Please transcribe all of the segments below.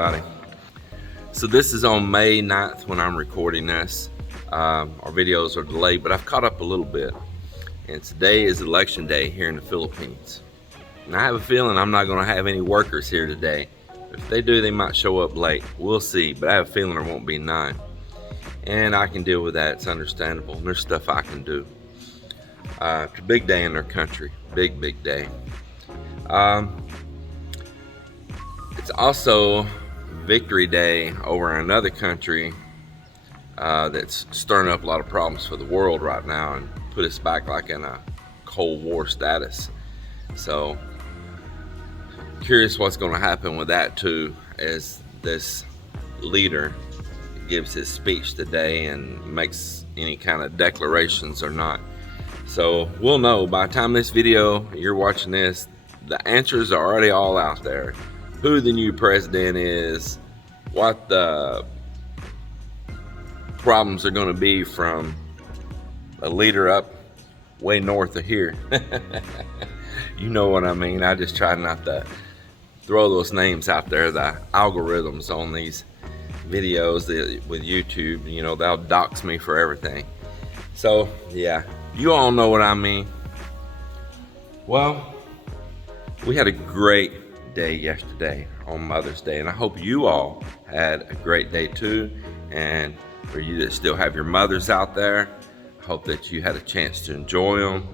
everybody. So this is on May 9th when I'm recording this. Our videos are delayed, but I've caught up a little bit. And today is election day here in the Philippines. And I have a feeling I'm not gonna have any workers here today. If they do, they might show up late. We'll see, but I have a feeling there won't be none. And I can deal with that, it's understandable. There's stuff I can do. It's a big day in their country, big day. It's also Victory Day over in another country that's stirring up a lot of problems for the world right now and put us back like in a Cold War status. So, curious what's going to happen with that too, as this leader gives his speech today and makes any kind of declarations or not. So we'll know by the time this video, you're watching this, the answers are already all out there. Who the new president is, what the problems are going to be from a leader up way north of here. You know what I mean. I just try not to throw those names out there. The algorithms on these videos with YouTube, you know, they'll dox me for everything. So yeah, you all know what I mean. Well, we had a great day yesterday on Mother's Day, and I hope you all had a great day too. And for you that still have your mothers out there, I hope that you had a chance to enjoy them,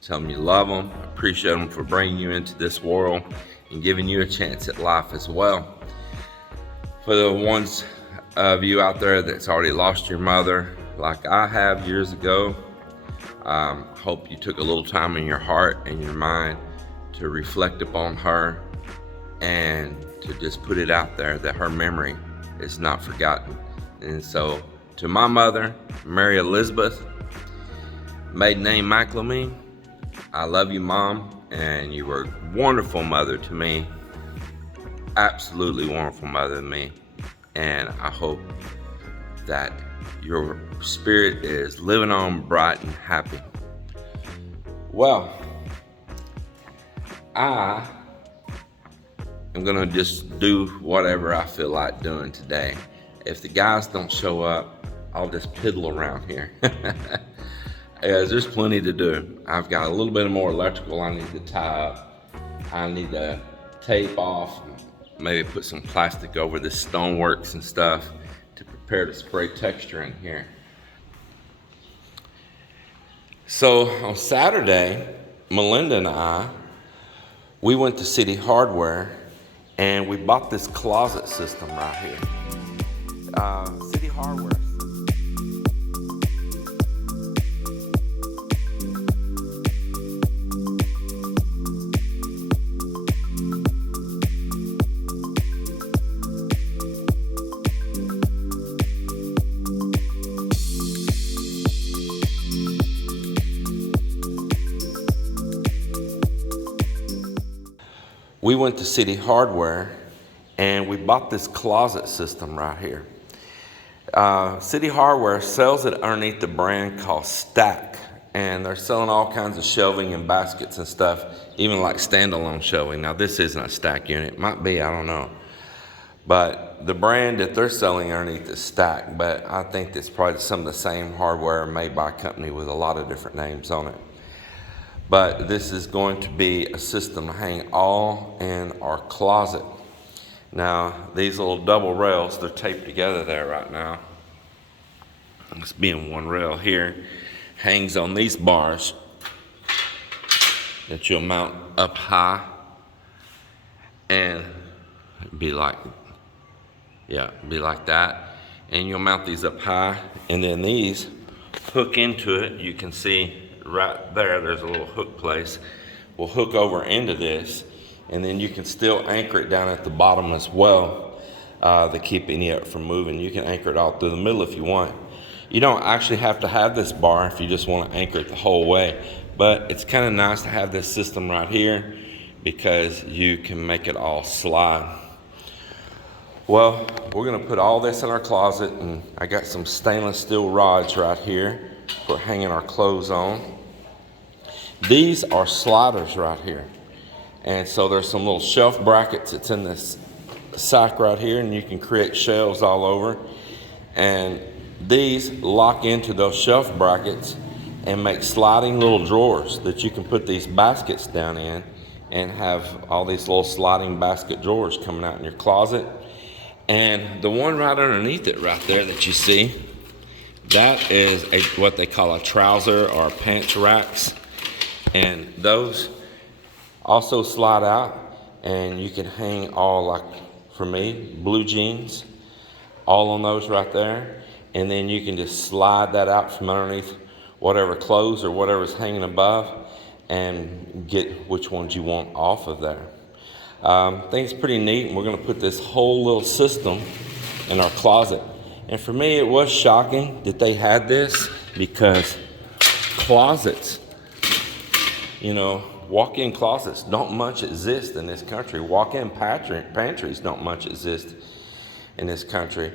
tell them you love them, appreciate them for bringing you into this world and giving you a chance at life as well. For the ones of you out there that's already lost your mother, like I have years ago, hope you took a little time in your heart and your mind to reflect upon her and to just put it out there that her memory is not forgotten. And so to my mother, Mary Elizabeth, maiden name McLemee, I love you, Mom, and you were a wonderful mother to me, absolutely wonderful mother to me. And I hope that your spirit is living on bright and happy. Well, I am gonna just do whatever I feel like doing today. If the guys don't show up, I'll just piddle around here. There's plenty to do. I've got a little bit more electrical I need to tie up. I need to tape off, maybe put some plastic over the stoneworks and stuff to prepare to spray texture in here. So on Saturday, Melinda and I, we went to Citi Hardware and we bought this closet system right here. Citi Hardware. We went to Citi Hardware and we bought this closet system right here. Citi Hardware sells it underneath the brand called Stack, and they're selling all kinds of shelving and baskets and stuff, even like standalone shelving. Now this isn't a Stack unit, it might be, I don't know. But the brand that they're selling underneath is Stack, but I think it's probably some of the same hardware made by a company with a lot of different names on it. But this is going to be a system to hang all in our closet. Now, these little double rails, they're taped together there right now. This being one rail here, hangs on these bars that you'll mount up high and be like that. And you'll mount these up high, and then these hook into it. You can see right there, there's a little hook place. We'll hook over into this, and then you can still anchor it down at the bottom as well to keep any of it from moving. You can anchor it all through the middle if you want. You don't actually have to have this bar if you just want to anchor it the whole way, but it's kind of nice to have this system right here because you can make it all slide. Well, we're gonna put all this in our closet, and I got some stainless steel rods right here for hanging our clothes on. These are sliders right here. And so there's some little shelf brackets that's in this sack right here, and you can create shelves all over. And these lock into those shelf brackets and make sliding little drawers that you can put these baskets down in and have all these little sliding basket drawers coming out in your closet. And the one right underneath it right there that you see, that is what they call a trouser or pants racks. And those also slide out, and you can hang all, like for me, blue jeans, all on those right there. And then you can just slide that out from underneath whatever clothes or whatever's hanging above and get which ones you want off of there. I think it's pretty neat, and we're going to put this whole little system in our closet. And for me, it was shocking that they had this, because closets, you know, walk-in closets don't much exist in this country. Walk-in pantries don't much exist in this country.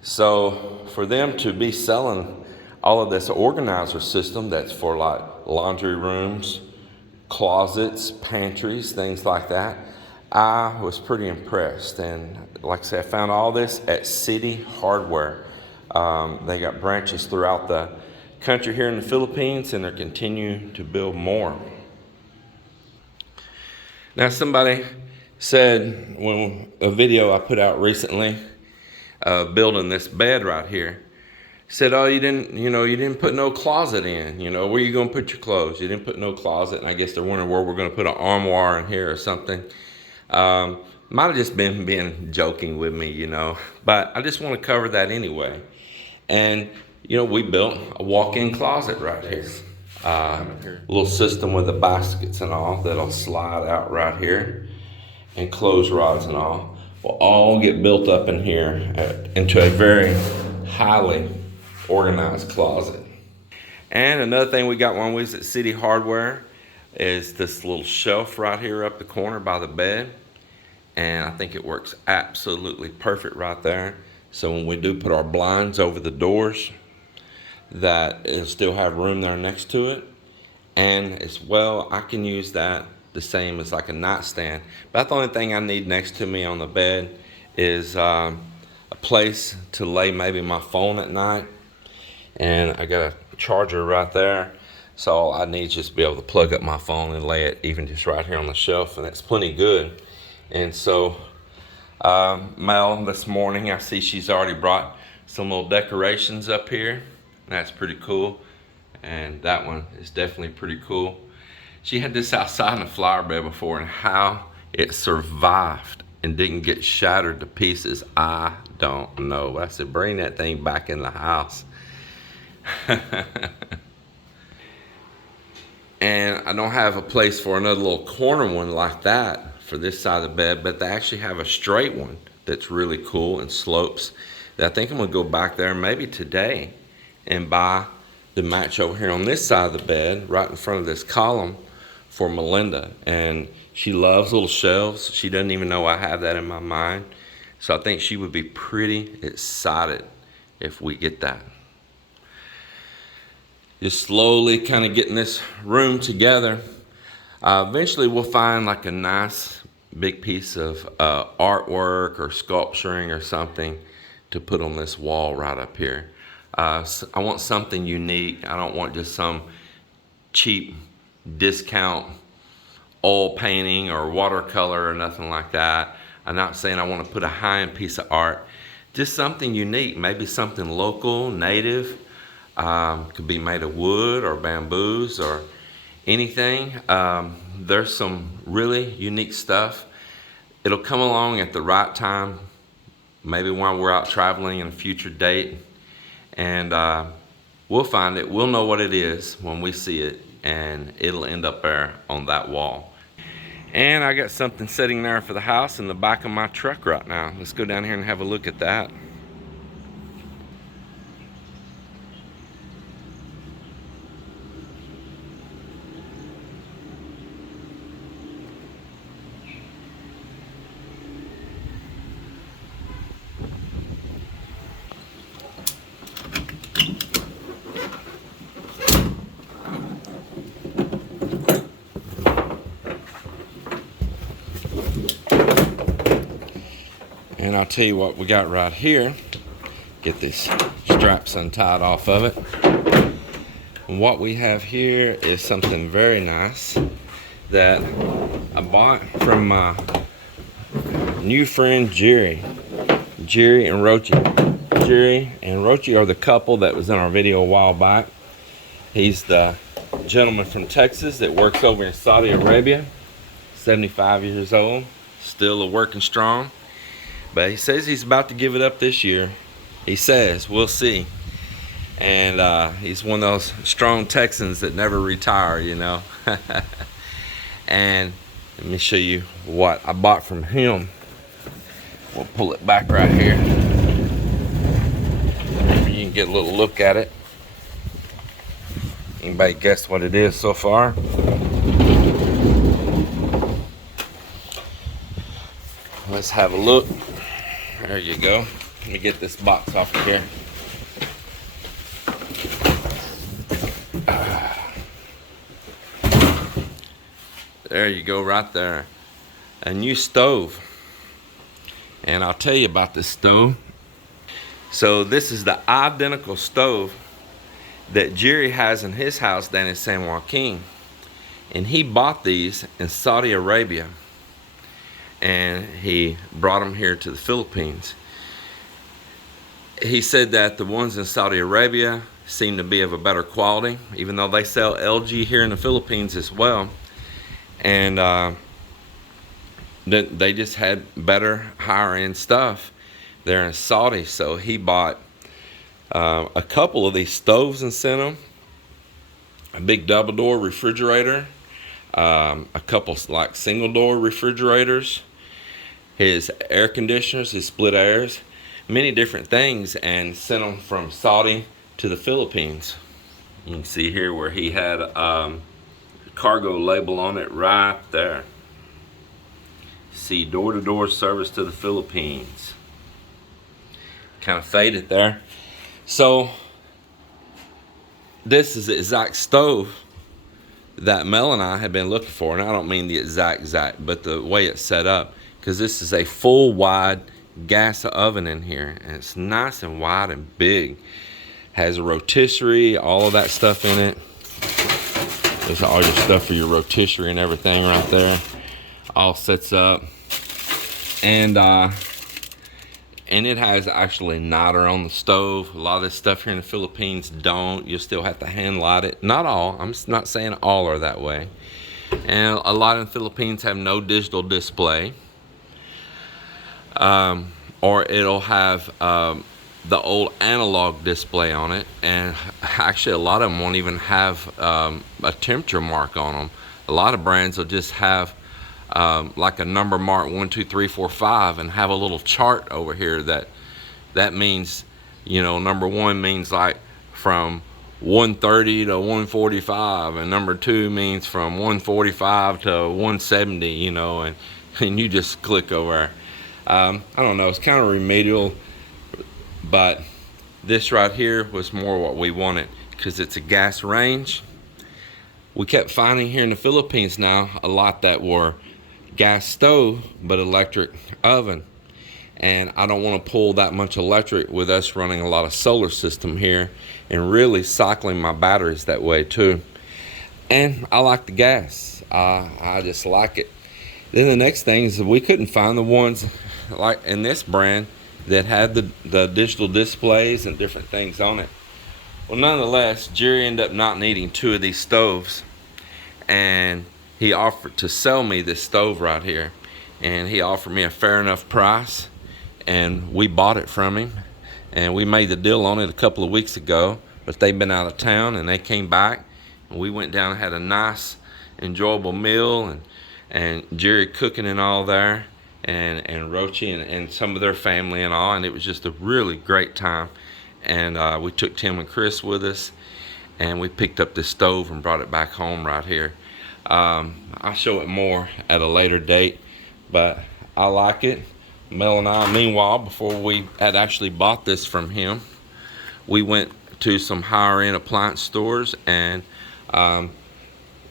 So for them to be selling all of this organizer system that's for like laundry rooms, closets, pantries, things like that, I was pretty impressed. And like I said, I found all this at Citi Hardware. They got branches throughout the country here in the Philippines, and they're continuing to build more. Now, somebody said, when a video I put out recently, building this bed right here, said, oh, you didn't put no closet in, where are you going to put your clothes? You didn't put no closet. And I guess they're wondering where we're going to put an armoire in here or something. Might have just been being joking with me, but I just want to cover that anyway. And, we built a walk-in closet right here. Little system with the baskets and all that'll slide out right here, and clothes rods and all will all get built up in here into a very highly organized closet. And another thing we got when we was at Citi Hardware is this little shelf right here up the corner by the bed, and I think it works absolutely perfect right there. So when we do put our blinds over the doors, that it'll still have room there next to it. And as well, I can use that the same as like a nightstand. But the only thing I need next to me on the bed is a place to lay maybe my phone at night. And I got a charger right there, so all I need is just to be able to plug up my phone and lay it even just right here on the shelf, and that's plenty good. And so Mel, this morning, I see she's already brought some little decorations up here. That's pretty cool, and that one is definitely pretty cool. She had this outside in a flower bed before, and how it survived and didn't get shattered to pieces, I don't know. I said, bring that thing back in the house. And I don't have a place for another little corner one like that for this side of the bed, but they actually have a straight one that's really cool and slopes, that I think I'm gonna go back there maybe today and buy the match over here on this side of the bed, right in front of this column, for Melinda. And she loves little shelves. She doesn't even know I have that in my mind. So I think she would be pretty excited if we get that. Just slowly kind of getting this room together. Eventually we'll find like a nice big piece of artwork or sculpturing or something to put on this wall right up here. I want something unique. I don't want just some cheap discount oil painting or watercolor or nothing like that. I'm not saying I want to put a high-end piece of art. Just something unique, maybe something local, native. Could be made of wood or bamboos or anything. There's some really unique stuff. It'll come along at the right time, maybe while we're out traveling in a future date, and we'll find it. We'll know what it is when we see it, and it'll end up there on that wall. And I got something sitting there for the house in the back of my truck right now. Let's go down here and have a look at that. And I'll tell you what we got right here. Get these straps untied off of it. And what we have here is something very nice that I bought from my new friend Jerry. Jerry and Rochi. Jerry and Rochi are the couple that was in our video a while back. He's the gentleman from Texas that works over in Saudi Arabia. 75 years old, still a working strong. But he says he's about to give it up this year. He says, we'll see. And he's one of those strong Texans that never retire, you know. And let me show you what I bought from him. We'll pull it back right here. Maybe you can get a little look at it. Anybody guess what it is so far? Let's have a look. There you go. Let me get this box off of here. There you go, right there. A new stove. And I'll tell you about this stove. So this is the identical stove that Jerry has in his house down in San Joaquin. And he bought these in Saudi Arabia. And he brought them here to the Philippines. He said that the ones in Saudi Arabia seem to be of a better quality, even though they sell LG here in the Philippines as well. And they just had better, higher end stuff there in Saudi. So he bought a couple of these stoves and sent them. A big double door refrigerator. A couple like single door refrigerators, his air conditioners, his split airs, many different things, and sent them from Saudi to the Philippines. You can see here where he had a cargo label on it right there. See, door-to-door service to the Philippines. Kind of faded there. So this is the exact stove that Mel and I have been looking for, and I don't mean the exact, but the way it's set up, because this is a full wide gas oven in here, and it's nice and wide and big. Has a rotisserie, all of that stuff in it. There's all your stuff for your rotisserie and everything right there. All sets up, and it has actually niter on the stove. A lot of this stuff here in the Philippines don't. You still have to hand light it. Not all. I'm not saying all are that way. And a lot in the Philippines have no digital display. Or it'll have the old analog display on it. And actually a lot of them won't even have a temperature mark on them. A lot of brands will just have like a number mark 1, 2, 3, 4, 5, and have a little chart over here that means, you know, number 1 means like from 130 to 145, and number 2 means from 145 to 170, you know, and you just click over. I don't know, it's kind of remedial, but this right here was more what we wanted because it's a gas range. We kept finding here in the Philippines now a lot that were gas stove but electric oven, and I don't want to pull that much electric with us running a lot of solar system here and really cycling my batteries that way too. And I like the gas. I just like it. Then the next thing is we couldn't find the ones like in this brand that had the digital displays and different things on it. Well, nonetheless, Jerry ended up not needing 2 of these stoves, and he offered to sell me this stove right here, and he offered me a fair enough price, and we bought it from him, and we made the deal on it a couple of weeks ago. But they've been out of town, and they came back, and we went down and had a nice enjoyable meal, and Jerry cooking and all there, and Rochi and some of their family and all, and it was just a really great time. And we took Tim and Chris with us, and we picked up this stove and brought it back home right here. I'll show it more at a later date, but I like it. Mel and I, meanwhile, before we had actually bought this from him, we went to some higher end appliance stores, and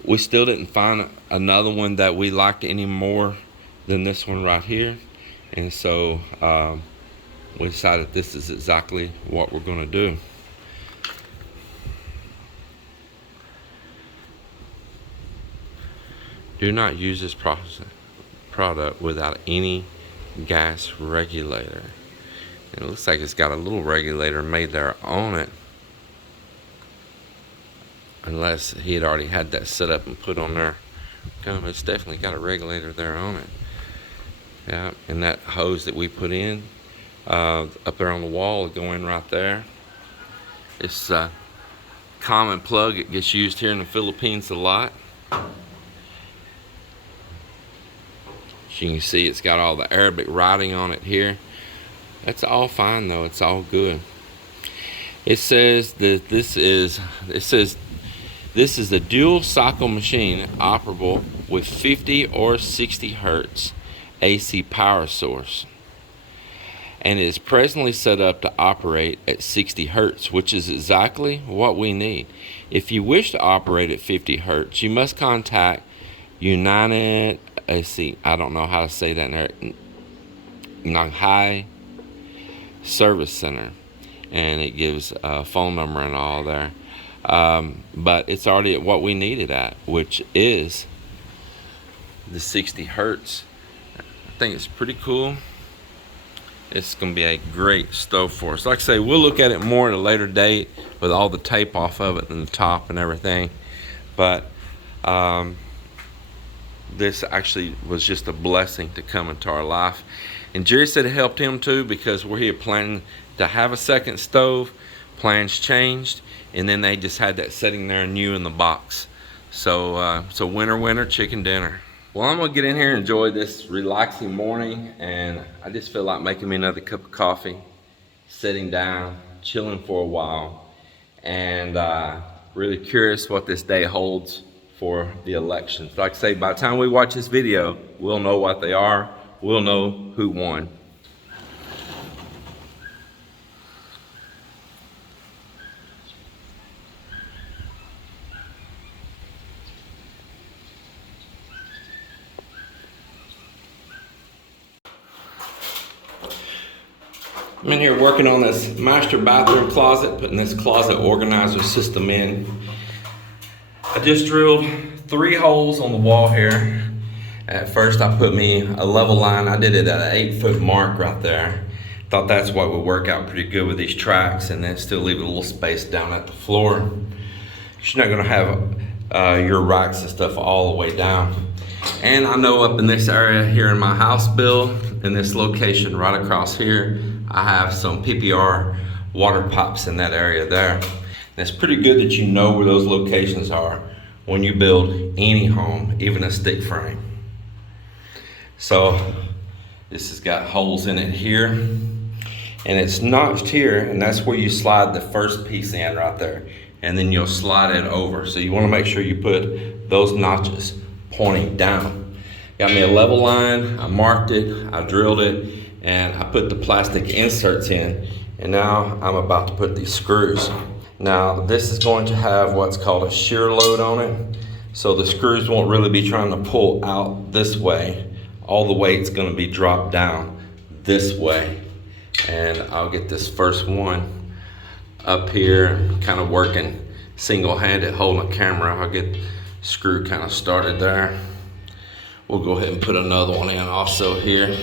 we still didn't find another one that we liked any more than this one right here. And so we decided this is exactly what we're going to do. Do not use this product without any gas regulator. And it looks like it's got a little regulator made there on it, unless he had already had that set up and put on there. It's definitely got a regulator there on it. Yeah, and that hose that we put in up there on the wall will go in right there. It's a common plug. It gets used here in the Philippines a lot. As you can see, it's got all the Arabic writing on it here. That's all fine though, it's all good. It says that this is a dual cycle machine operable with 50 or 60 hertz AC power source, and it is presently set up to operate at 60 hertz, which is exactly what we need. If you wish to operate at 50 hertz, you must contact United, I don't know how to say that in there, Nanghai Service Center, and it gives a phone number and all there. But it's already at what we need it at, which is the 60 hertz. I think it's pretty cool. It's going to be a great stove for us. Like I say, we'll look at it more at a later date with all the tape off of it and the top and everything. But this actually was just a blessing to come into our life. And Jerry said it helped him too, because we're here planning to have a second stove. Plans changed, and then they just had that sitting there new in the box. So winner chicken dinner. Well, I'm gonna get in here and enjoy this relaxing morning, and I just feel like making me another cup of coffee, sitting down, chilling for a while, and really curious what this day holds for the elections. Like I say, by the time we watch this video, we'll know what they are. We'll know who won. I'm in here working on this master bathroom closet, putting this closet organizer system in. I just drilled 3 holes on the wall here. At first I put me a level line. I did it at an 8-foot mark right there. Thought that's what would work out pretty good with these tracks, and then still leave a little space down at the floor. You're not gonna have your racks and stuff all the way down. And I know up in this area here in my house build, in this location right across here, I have some PPR water pipes in that area there. And it's pretty good that you know where those locations are when you build any home, even a stick frame. So this has got holes in it here, and it's notched here, and that's where you slide the first piece in right there, and then you'll slide it over. So you want to make sure you put those notches pointing down. Got me a level line, I marked it, I drilled it, and I put the plastic inserts in, and now I'm about to put these screws. Now this is going to have what's called a shear load on it, so the screws won't really be trying to pull out this way. All the weight's going to be dropped down this way, and I'll get this first one up here, kind of working single-handed, holding the camera. I'll get the screw kind of started there. We'll go ahead and put another one in also here.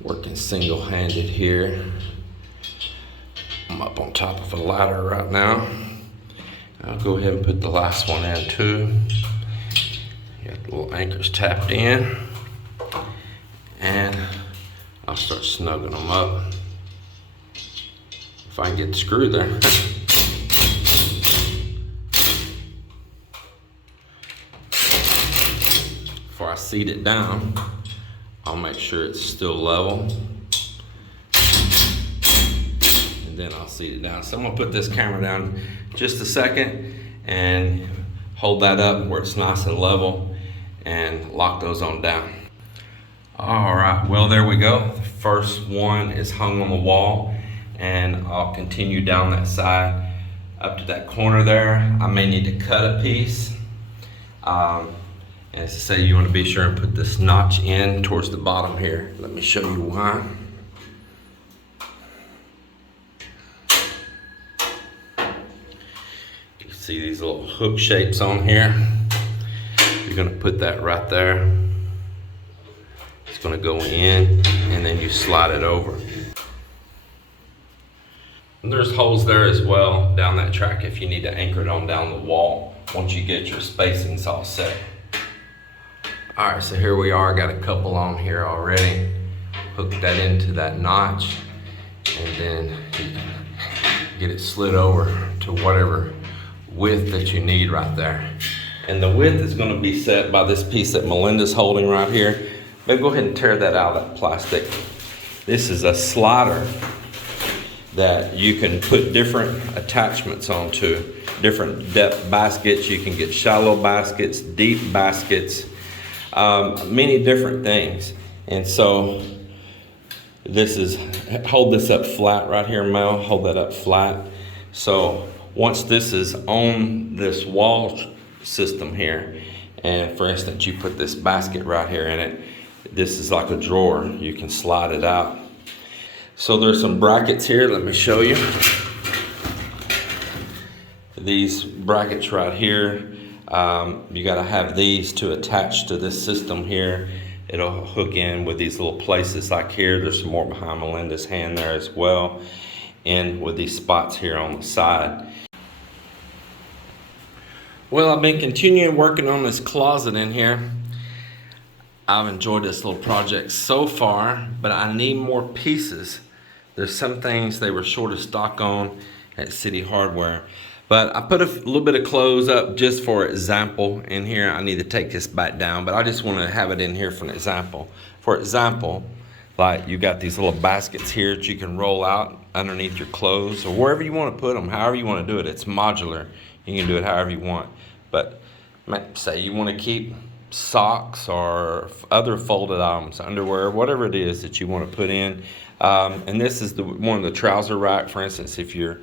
Working single-handed here. I'm up on top of a ladder right now. I'll go ahead and put the last one in too. Got the little anchors tapped in, and I'll start snugging them up. If I can get the screw there. Before I seat it down, I'll make sure it's still level, and then I'll seat it down. So I'm gonna put this camera down just a second and hold that up where it's nice and level and lock those on down. All right, well, there we go. The first one is hung on the wall, and I'll continue down that side up to that corner there. I may need to cut a piece. And as I say, you want to be sure and put this notch in towards the bottom here. Let me show you why. You see these little hook shapes on here? You're going to put that right there. It's going to go in and then you slide it over. And there's holes there as well down that track if you need to anchor it on down the wall once you get your spacings all set. All right, so here we are, got a couple on here already. Hook that into that notch and then you can get it slid over to whatever width that you need right there. And the width is going to be set by this piece that Melinda's holding right here. Maybe go ahead and tear that out of that plastic. This is a slider that you can put different attachments onto, different depth baskets. You can get shallow baskets, deep baskets, many different things. And so this is, hold this up flat right here, Mel, hold that up flat. So once this is on this wall system here, and for instance, you put this basket right here in it, this is like a drawer, you can slide it out. So there's some brackets here, let me show you. These brackets right here, you gotta have these to attach to this system here. It'll hook in with these little places like here. There's some more behind Melinda's hand there as well. And with these spots here on the side. Well, I've been continuing working on this closet in here. I've enjoyed this little project so far, but I need more pieces. There's some things they were short of stock on at Citi Hardware. But I put a little bit of clothes up just for example in here. I need to take this back down, but I just want to have it in here for an example. For example, like you got these little baskets here that you can roll out underneath your clothes or wherever you want to put them, however you want to do it. It's modular. You can do it however you want. But say you want to keep socks or other folded items, underwear, whatever it is that you want to put in. And this is one of the trouser rack, for instance. If you're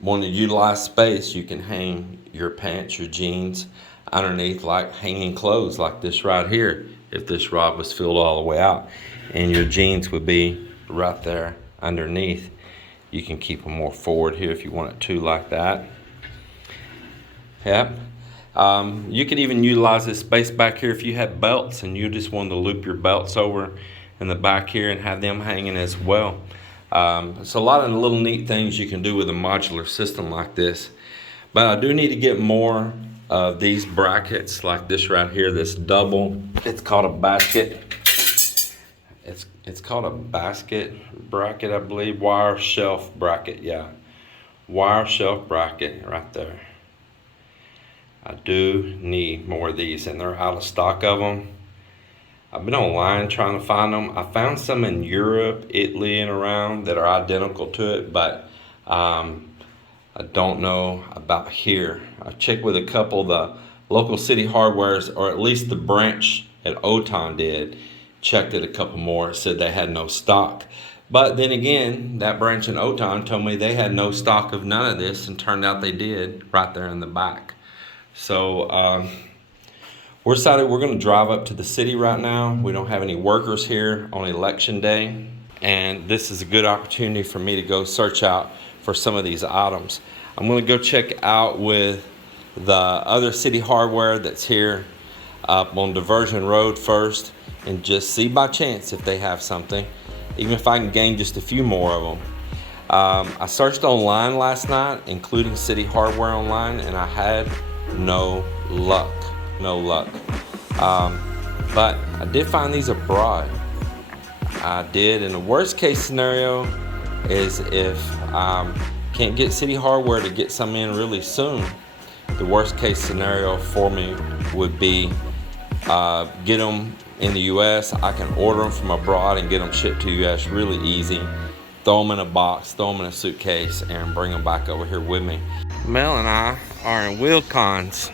want to utilize space, you can hang your pants, your jeans underneath, like hanging clothes like this right here. If this rod was filled all the way out and your jeans would be right there underneath, you can keep them more forward here if you want it to, like that. Yep. You could even utilize this space back here if you had belts and you just wanted to loop your belts over in the back here and have them hanging as well. So a lot of little neat things you can do with a modular system like this. But I do need to get more of these brackets like this right here, this double. It's called a basket. It's called a basket bracket, I believe. Wire shelf bracket, yeah. Wire shelf bracket right there. I do need more of these, and they're out of stock of them. I've been online trying to find them. I found some in Europe, Italy, and around that are identical to it, but I don't know about here. I checked with a couple of the local Citi Hardwares, or at least the branch at Oton did. Checked it a couple more, said they had no stock. But then again, that branch in Oton told me they had no stock of none of this, and turned out they did right there in the back. So we're decided we're going to drive up to the city right now. We don't have any workers here on election day, and this is a good opportunity for me to go search out for some of these items. I'm going to go check out with the other Citi Hardware that's here up on Diversion Road first, and just see by chance if they have something, even if I can gain just a few more of them. I searched online last night, including Citi Hardware online, and I had no luck. But I did find these abroad. I did, and the worst case scenario is if can't get Citi Hardware to get some in really soon, the worst case scenario for me would be get them in the US. I can order them from abroad and get them shipped to US really easy. Throw them in a box, throw them in a suitcase, and bring them back over here with me. Mel and I are in Wilcon's